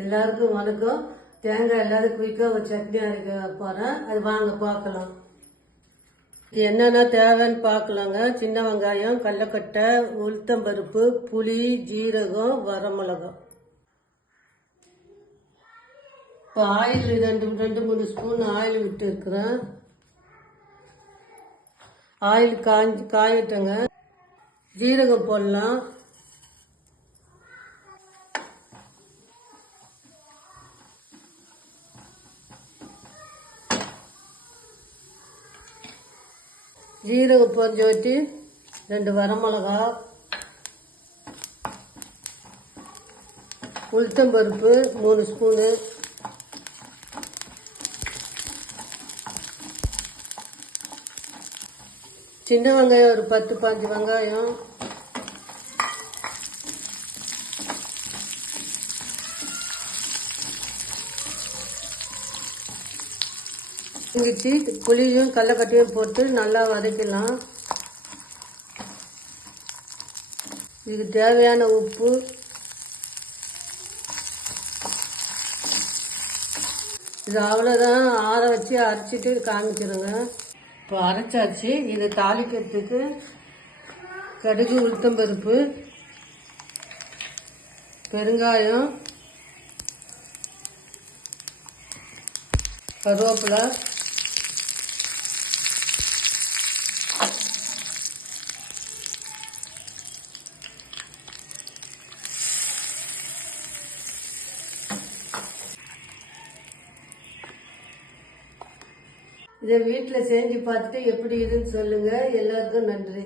எல்லாருக்கும் வணக்கம். தேங்காய் எல்லாரும் குயிக்காக ஒரு சட்னி அரைக்க போகிறேன். அது வாங்க பார்க்கலாம். என்னென்ன தேவைன்னு பார்க்கலாங்க. சின்ன வெங்காயம், கடலக்கட்டை, உளுத்தம்பருப்பு, புளி, ஜீரகம், வரமிளகாய். இப்போ ஆயில் ரெண்டு 3 ஸ்பூன் ஆயில் விட்டு இருக்கிறேன். ஆயில் காயட்டுங்க. ஜீரகம் போடலாம். ஜீரகம் பொரிஞ்சு வச்சு 2 வரமிளகா, உளுத்தம்பருப்பு 3 ஸ்பூனு, சின்ன வெங்காயம் ஒரு 10-15 வெங்காயம், புளியும் கடலக்கட்டையும் போட்டு நல்லா வதக்கலாம். இதுக்கு தேவையான உப்பு, இது அவ்வளோதான். ஆற வச்சு அரைச்சிட்டு காமிச்சிருங்க. இப்போ அரைச்சாச்சு. இது தாளிக்கிறதுக்கு கடுகு, உளுத்தம்பருப்பு, பெருங்காயம், கருவேப்பிலை, இதை வீட்டில் செஞ்சு பார்த்துட்டு எப்படி இதுன்னு சொல்லுங்கள். எல்லாருக்கும் நன்றி.